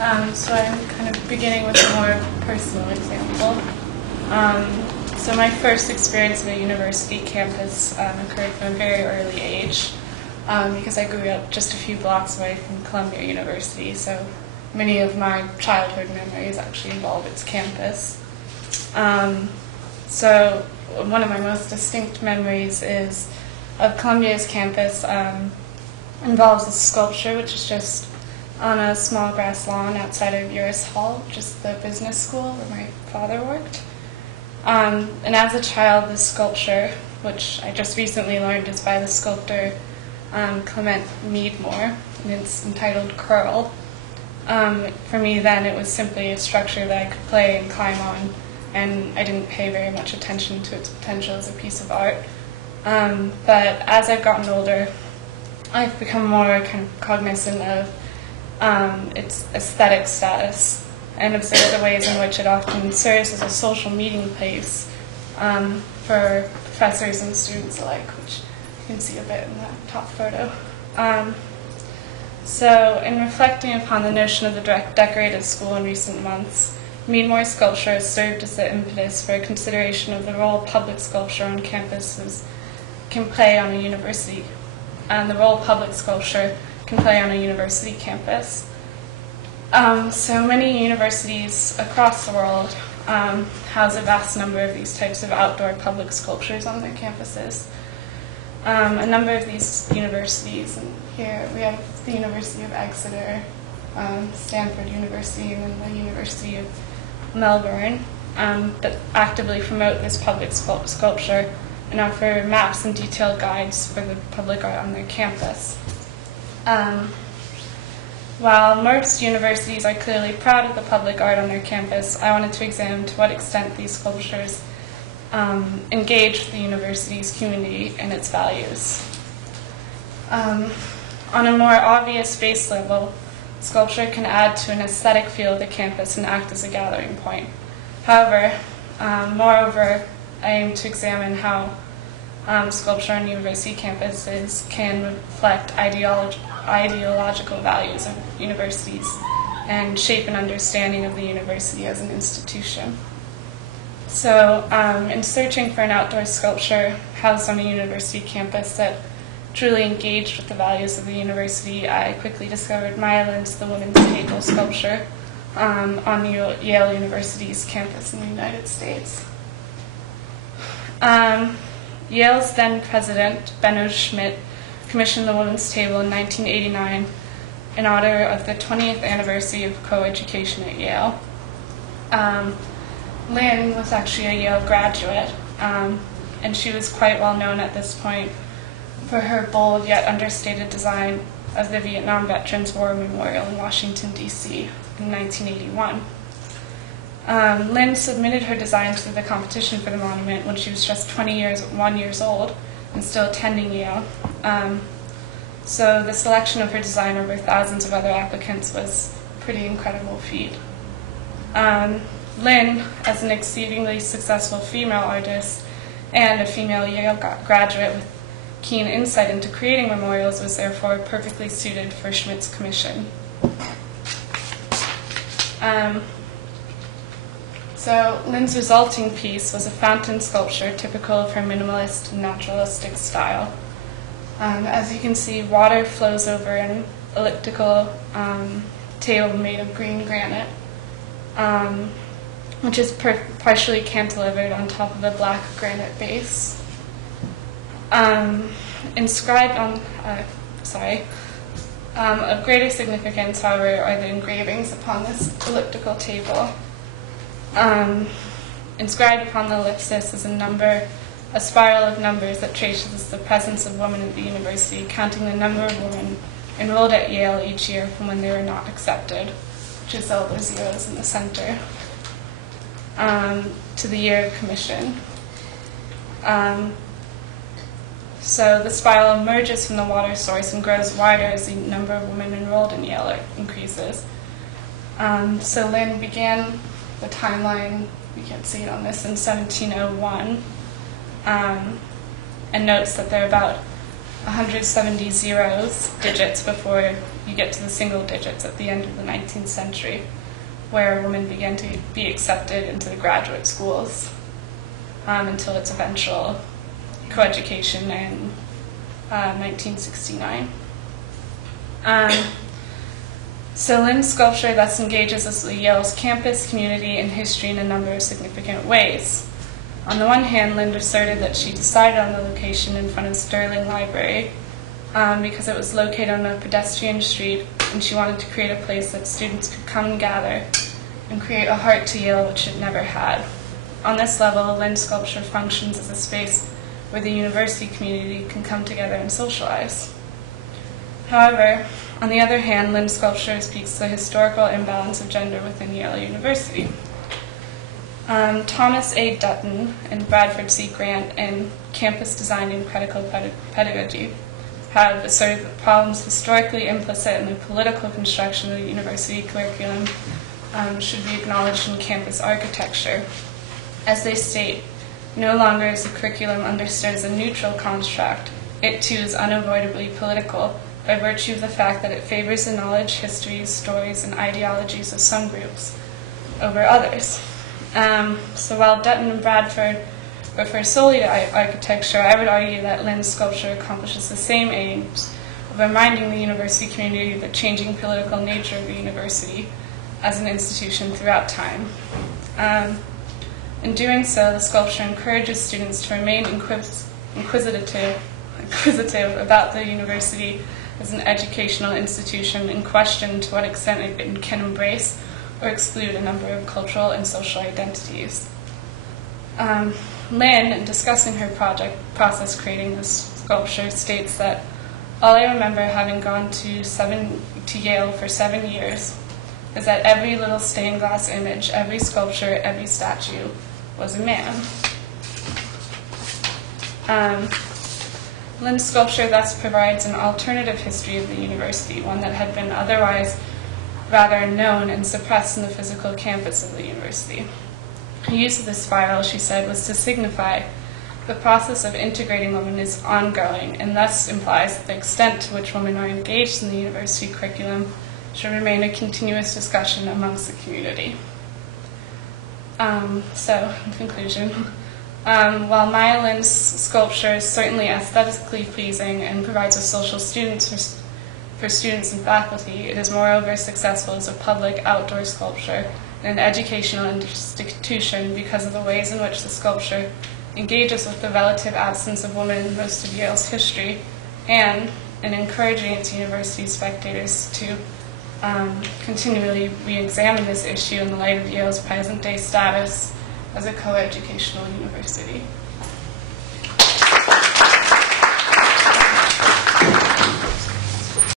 So I'm kind of beginning with a more personal example. So my first experience at a university campus occurred from a very early age because I grew up just a few blocks away from Columbia University, so many of my childhood memories actually involve its campus. So one of my most distinct memories is of Columbia's campus involves a sculpture which is just on a small grass lawn outside of Uris Hall, which is the business school where my father worked. And as a child, this sculpture, which I just recently learned is by the sculptor Clement Meadmore, and it's entitled Curl. For me then, it was simply a structure that I could play and climb on, and I didn't pay very much attention to its potential as a piece of art. But as I've gotten older, I've become more kind of cognizant of its aesthetic status and observe the ways in which it often serves as a social meeting place for professors and students alike, which you can see a bit in that top photo. So in reflecting upon the notion of the decorated school in recent months, Meadmore's sculpture has served as the impetus for a consideration of the role public sculpture on campuses can play on a university, and the role public sculpture can play on a university campus. So many universities across the world house a vast number of these types of outdoor public sculptures on their campuses. A number of these universities, and here we have the University of Exeter, Stanford University, and then the University of Melbourne, that actively promote this public sculpture and offer maps and detailed guides for the public art on their campus. While most universities are clearly proud of the public art on their campus, I wanted to examine to what extent these sculptures engage with the university's community and its values. On a more obvious base level, sculpture can add to an aesthetic feel of the campus and act as a gathering point. However, moreover, I aim to examine how sculpture on university campuses can reflect ideological values of universities and shape an understanding of the university as an institution. So, in searching for an outdoor sculpture housed on a university campus that truly engaged with the values of the university, I quickly discovered Maya Lin's The Women's Table sculpture on Yale University's campus in the United States. Yale's then president, Benno Schmidt, commissioned the Women's Table in 1989 in honor of the 20th anniversary of co-education at Yale. Lin was actually a Yale graduate, and she was quite well known at this point for her bold yet understated design of the Vietnam Veterans War Memorial in Washington, D.C. in 1981. Lin submitted her design to the competition for the monument when she was just 21 years old and still attending Yale. So the selection of her design over thousands of other applicants was a pretty incredible feat. Lin, as an exceedingly successful female artist and a female Yale graduate with keen insight into creating memorials, was therefore perfectly suited for Schmidt's commission. So Lin's resulting piece was a fountain sculpture typical of her minimalist and naturalistic style. As you can see, water flows over an elliptical table made of green granite, which is partially cantilevered on top of a black granite base. Inscribed on, of greater significance, however, are the engravings upon this elliptical table. Inscribed upon the ellipsis is a spiral of numbers that traces the presence of women at the university, counting the number of women enrolled at Yale each year from when they were not accepted, which is all those zeros in the center, to the year of commission. So the spiral emerges from the water source and grows wider as the number of women enrolled in Yale increases. So Lin began the timeline, we can't see it on this, in 1701, and notes that there are about 170 digits before you get to the single digits at the end of the 19th century, where women began to be accepted into the graduate schools until its eventual coeducation in 1969. So Lynn's sculpture thus engages with Yale's campus, community, and history in a number of significant ways. On the one hand, Lynn asserted that she decided on the location in front of Sterling Library because it was located on a pedestrian street, and she wanted to create a place that students could come and gather and create a heart to Yale which it never had. On this level, Lynn's sculpture functions as a space where the university community can come together and socialize. However, on the other hand, Lynn's sculpture speaks to the historical imbalance of gender within Yale University. Thomas A. Dutton and Bradford C. Grant in Campus Design and Critical Pedagogy have asserted that problems historically implicit in the political construction of the university curriculum should be acknowledged in campus architecture. As they state, no longer is the curriculum understood as a neutral construct. It too is unavoidably political by virtue of the fact that it favors the knowledge, histories, stories, and ideologies of some groups over others. So while Dutton and Bradford refer solely to architecture, I would argue that Lynn's sculpture accomplishes the same aims of reminding the university community of the changing political nature of the university as an institution throughout time. In doing so, the sculpture encourages students to remain inquisitive about the university as an educational institution and question to what extent it can embrace or exclude a number of cultural and social identities. Lynn, in discussing her process creating this sculpture, states that all I remember having gone to Yale for 7 years is that every little stained glass image, every sculpture, every statue was a man. Lynn's sculpture thus provides an alternative history of the university, one that had been otherwise rather known and suppressed in the physical campus of the university. The use of this spiral, she said, was to signify the process of integrating women is ongoing, and thus implies that the extent to which women are engaged in the university curriculum should remain a continuous discussion amongst the community. So, in conclusion, while Maya Lynn's sculpture is certainly aesthetically pleasing and provides a social for students and faculty, it is moreover successful as a public outdoor sculpture and an educational institution because of the ways in which the sculpture engages with the relative absence of women in most of Yale's history, and in encouraging its university spectators to continually re-examine this issue in the light of Yale's present-day status as a co-educational university.